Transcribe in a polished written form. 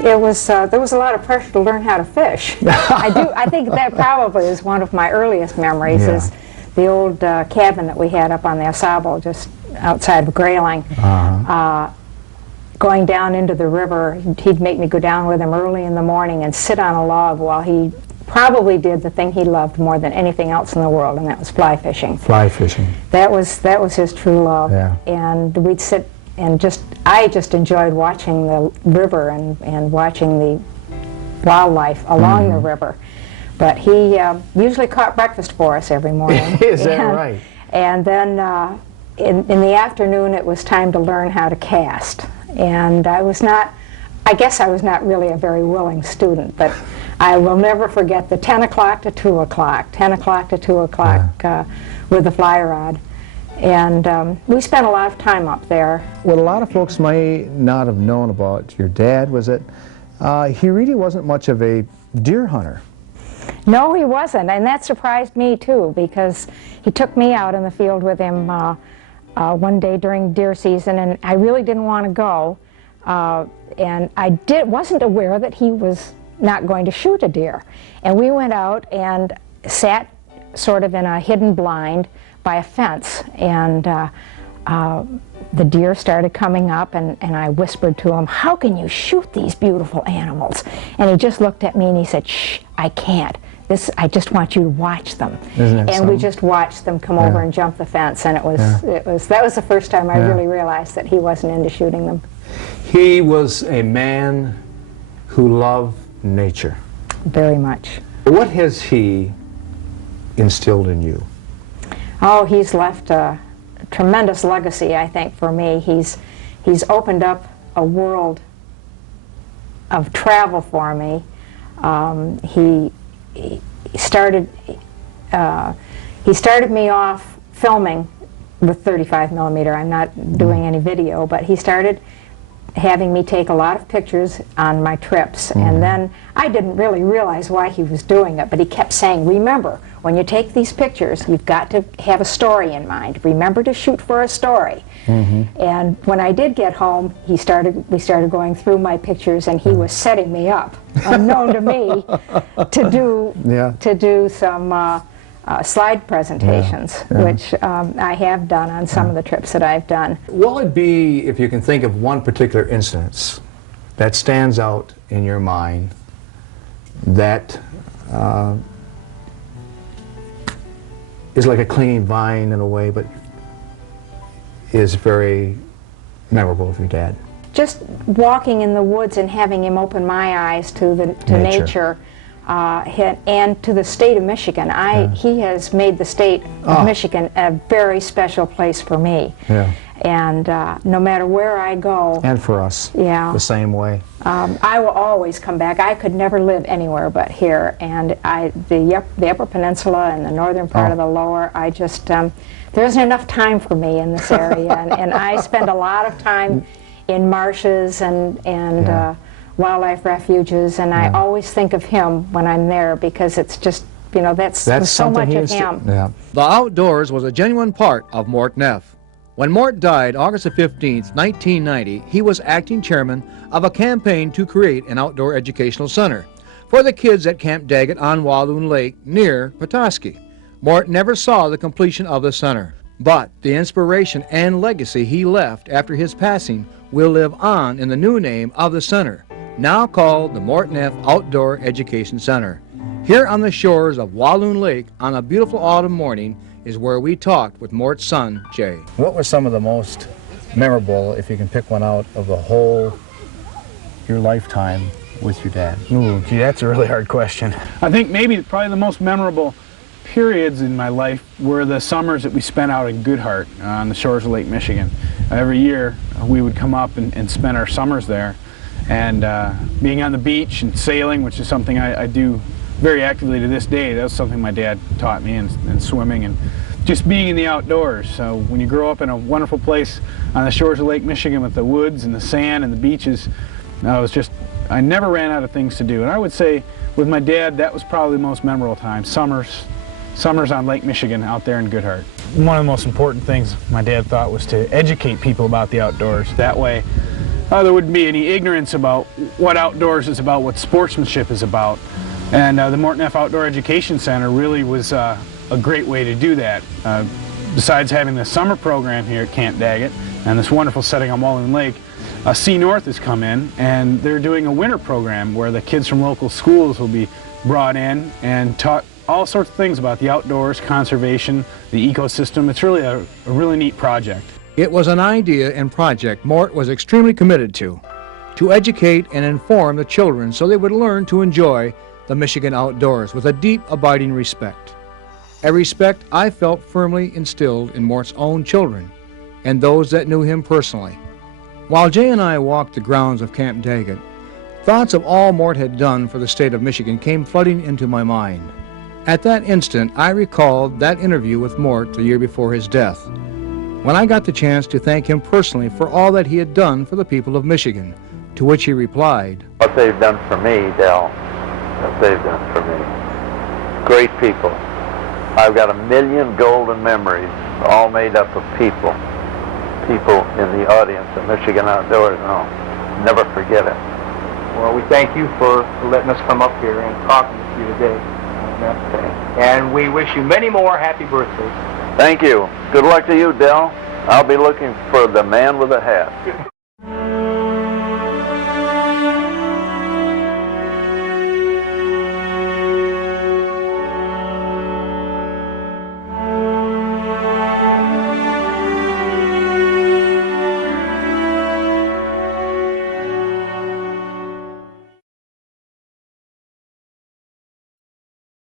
Well, it was there was a lot of pressure to learn how to fish. I think that probably is one of my earliest memories. Yeah. Is the old cabin that we had up on the Asabo, just outside of Grayling. Going down into the river, he'd make me go down with him early in the morning and sit on a log while he probably did the thing he loved more than anything else in the world, and that was fly fishing. Fly fishing. That was his true love. Yeah. And we'd sit and I just enjoyed watching the river and watching the wildlife along the river. But he usually caught breakfast for us every morning. Is that right? And then in the afternoon it was time to learn how to cast. And I guess I was not really a very willing student, but I will never forget the 10 o'clock to 2 o'clock, 10 o'clock to 2 o'clock with the fly rod. And we spent a lot of time up there. What a lot of folks might not have known about your dad was that he really wasn't much of a deer hunter. No, he wasn't, and that surprised me too, because he took me out in the field with him one day during deer season, and I really didn't want to go, and I wasn't aware that he was not going to shoot a deer. And we went out and sat sort of in a hidden blind by a fence, and the deer started coming up, and I whispered to him, "How can you shoot these beautiful animals?" And he just looked at me and he said, "Shh, I can't. I just want you to watch them." And we just watched them come over and jump the fence, and that was the first time I really realized that he wasn't into shooting them. He was a man who loved nature. Very much. What has he instilled in you? Oh, he's left a tremendous legacy, I think, for me. He's opened up a world of travel for me. He started me off filming with 35 millimeter. I'm not doing any video, but he started having me take a lot of pictures on my trips, and then I didn't really realize why he was doing it, but he kept saying, "Remember, when you take these pictures, you've got to have a story in mind. Remember to shoot for a story." And when I did get home, we started going through my pictures, and he was setting me up, unknown to me, to do some slide presentations, which I have done on some of the trips that I've done. What would be, if you can think of one particular instance that stands out in your mind that is like a clinging vine in a way, but is very memorable with your dad? Just walking in the woods and having him open my eyes to nature. And to the state of Michigan. He has made the state of Michigan a very special place for me. And no matter where I go. And for us, the same way. I will always come back. I could never live anywhere but here. And the Upper Peninsula and the northern part of the lower, there isn't enough time for me in this area. and I spend a lot of time in marshes and wildlife refuges, and I always think of him when I'm there, because it's just, that's so much of him. The outdoors was a genuine part of Mort Neff. When Mort died August 15th, 1990, he was acting chairman of a campaign to create an outdoor educational center for the kids at Camp Daggett on Walloon Lake near Petoskey. Mort never saw the completion of the center, but the inspiration and legacy he left after his passing will live on in the new name of the center, now called the Mort Neff Outdoor Education Center. Here on the shores of Walloon Lake on a beautiful autumn morning is where we talked with Mort's son, Jay. What were some of the most memorable, if you can pick one out, of the whole, your lifetime with your dad? Ooh, gee, that's a really hard question. I think probably the most memorable periods in my life were the summers that we spent out in Goodhart on the shores of Lake Michigan. Every year we would come up and spend our summers there. And being on the beach and sailing, which is something I do very actively to this day. That was something my dad taught me, and swimming, and just being in the outdoors. So when you grow up in a wonderful place on the shores of Lake Michigan with the woods and the sand and the beaches, I never ran out of things to do. And I would say with my dad, that was probably the most memorable time. Summers on Lake Michigan out there in Goodhart. One of the most important things my dad thought was to educate people about the outdoors. That way there wouldn't be any ignorance about what outdoors is about, what sportsmanship is about. And the Mort Neff Outdoor Education Center really was a great way to do that. Besides having the summer program here at Camp Daggett and this wonderful setting on Walloon Lake, C North has come in and they're doing a winter program where the kids from local schools will be brought in and taught all sorts of things about the outdoors, conservation, the ecosystem. It's really a really neat project. It was an idea and project Mort was extremely committed to educate and inform the children so they would learn to enjoy the Michigan outdoors with a deep, abiding respect. A respect I felt firmly instilled in Mort's own children and those that knew him personally. While Jay and I walked the grounds of Camp Daggett, thoughts of all Mort had done for the state of Michigan came flooding into my mind. At that instant, I recalled that interview with Mort the year before his death, when I got the chance to thank him personally for all that he had done for the people of Michigan, to which he replied, "What they've done for me, Del, what they've done for me. Great people. I've got 1,000,000 golden memories, all made up of people. People in the audience of Michigan Outdoors, and I'll never forget it." Well, we thank you for letting us come up here and talking with you today. And we wish you many more happy birthdays. Thank you. Good luck to you, Del. I'll be looking for the man with a hat.